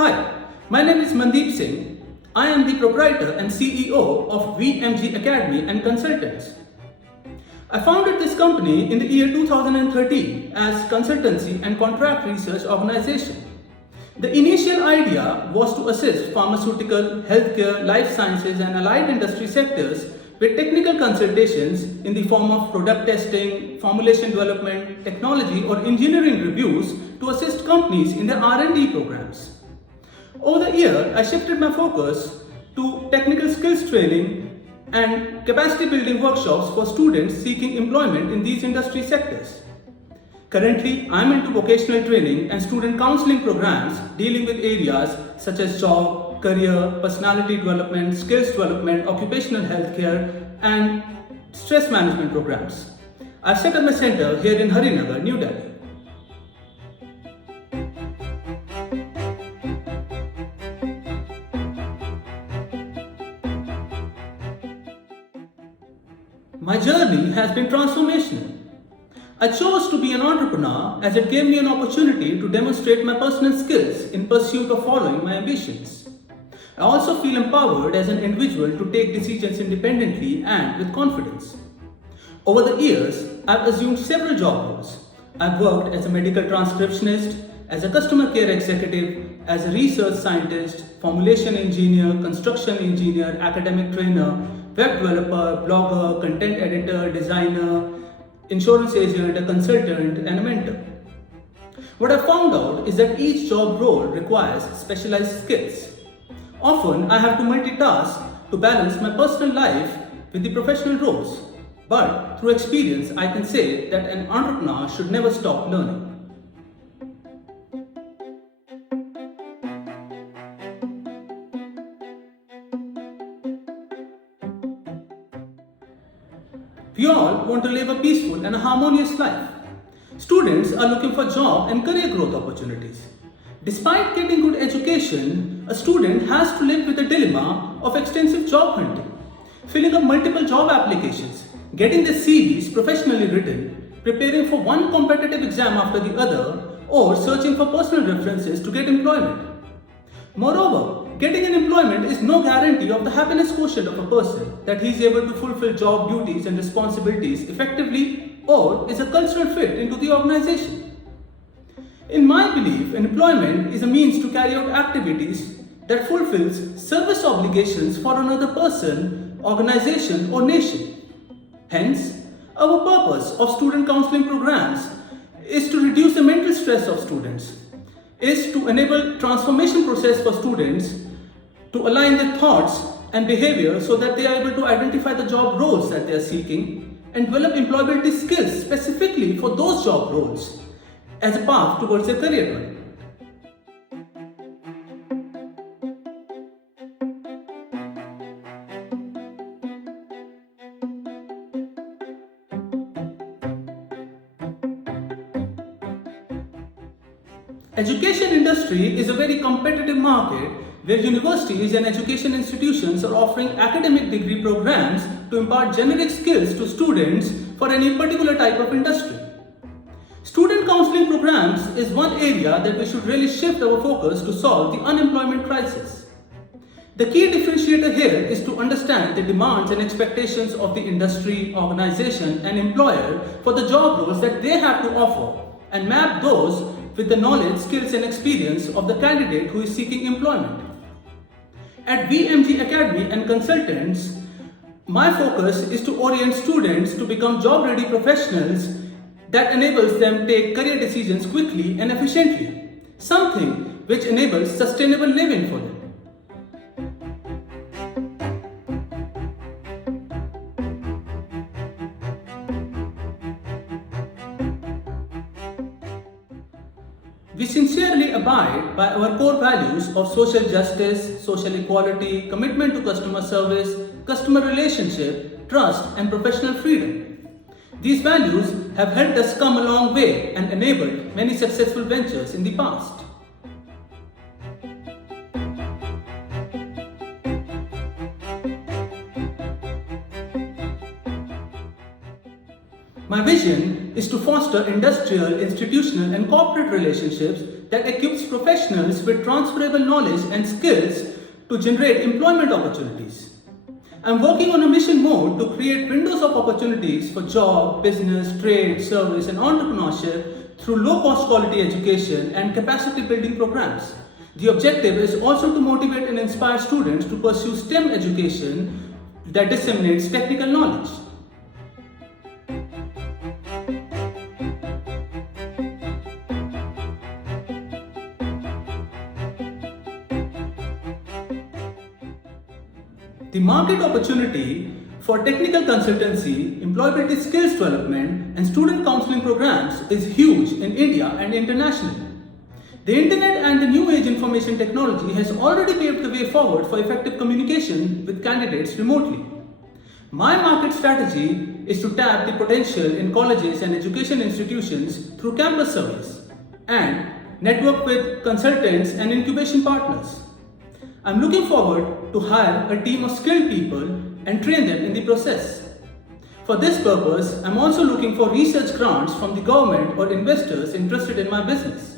Hi, my name is Mandeep Singh. I am the proprietor and CEO of VMG Academy and Consultants. I founded this company in the year 2013 as consultancy and contract research organization. The initial idea was to assist pharmaceutical, healthcare, life sciences and allied industry sectors with technical consultations in the form of product testing, formulation development, technology or engineering reviews to assist companies in their R&D programs. Over the year, I shifted my focus to technical skills training and capacity building workshops for students seeking employment in these industry sectors. Currently, I am into vocational training and student counseling programs dealing with areas such as job, career, personality development, skills development, occupational healthcare, and stress management programs. I've set up a center here in Harinagar, New Delhi. My journey has been transformational. I chose to be an entrepreneur as it gave me an opportunity to demonstrate my personal skills in pursuit of following my ambitions. I also feel empowered as an individual to take decisions independently and with confidence. Over the years, I've assumed several job roles. I've worked as a medical transcriptionist, as a customer care executive, as a research scientist, formulation engineer, construction engineer, academic trainer, web developer, blogger, content editor, designer, insurance agent, a consultant, and a mentor. What I found out is that each job role requires specialized skills. Often, I have to multitask to balance my personal life with the professional roles. But through experience, I can say that an entrepreneur should never stop learning. We all want to live a peaceful and a harmonious life. Students are looking for job and career growth opportunities. Despite getting good education, a student has to live with the dilemma of extensive job hunting, filling up multiple job applications, getting their CVs professionally written, preparing for one competitive exam after the other, or searching for personal references to get employment. Moreover, getting an employment is no guarantee of the happiness quotient of a person, that he is able to fulfill job duties and responsibilities effectively or is a cultural fit into the organization. In my belief, employment is a means to carry out activities that fulfills service obligations for another person, organization or nation. Hence, our purpose of student counseling programs is to reduce the mental stress of students, is to enable transformation process for students to align their thoughts and behavior so that they are able to identify the job roles that they are seeking and develop employability skills specifically for those job roles as a path towards their career development. Education industry is a very competitive market where universities and education institutions are offering academic degree programs to impart generic skills to students for any particular type of industry. Student counseling programs is one area that we should really shift our focus to solve the unemployment crisis. The key differentiator here is to understand the demands and expectations of the industry, organization and employer for the job roles that they have to offer and map those with the knowledge, skills and experience of the candidate who is seeking employment. At VMG Academy and Consultants, my focus is to orient students to become job-ready professionals that enables them take career decisions quickly and efficiently, something which enables sustainable living for them. We sincerely abide by our core values of social justice, social equality, commitment to customer service, customer relationship, trust, and professional freedom. These values have helped us come a long way and enabled many successful ventures in the past. My vision is to foster industrial, institutional and corporate relationships that equips professionals with transferable knowledge and skills to generate employment opportunities. I'm working on a mission mode to create windows of opportunities for job, business, trade, service, and entrepreneurship through low-cost quality education and capacity building programs. The objective is also to motivate and inspire students to pursue STEM education that disseminates technical knowledge. The market opportunity for technical consultancy, employability skills development, and student counseling programs is huge in India and internationally. The internet and the new age information technology has already paved the way forward for effective communication with candidates remotely. My market strategy is to tap the potential in colleges and education institutions through campus surveys and network with consultants and incubation partners. I'm looking forward to hire a team of skilled people and train them in the process. For this purpose, I'm also looking for research grants from the government or investors interested in my business.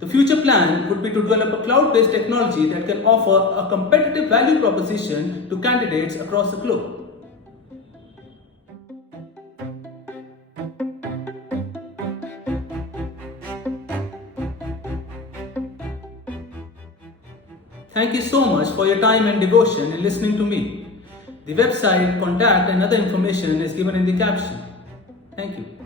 The future plan would be to develop a cloud-based technology that can offer a competitive value proposition to candidates across the globe. Thank you so much for your time and devotion in listening to me. The website, contact, and other information is given in the caption. Thank you.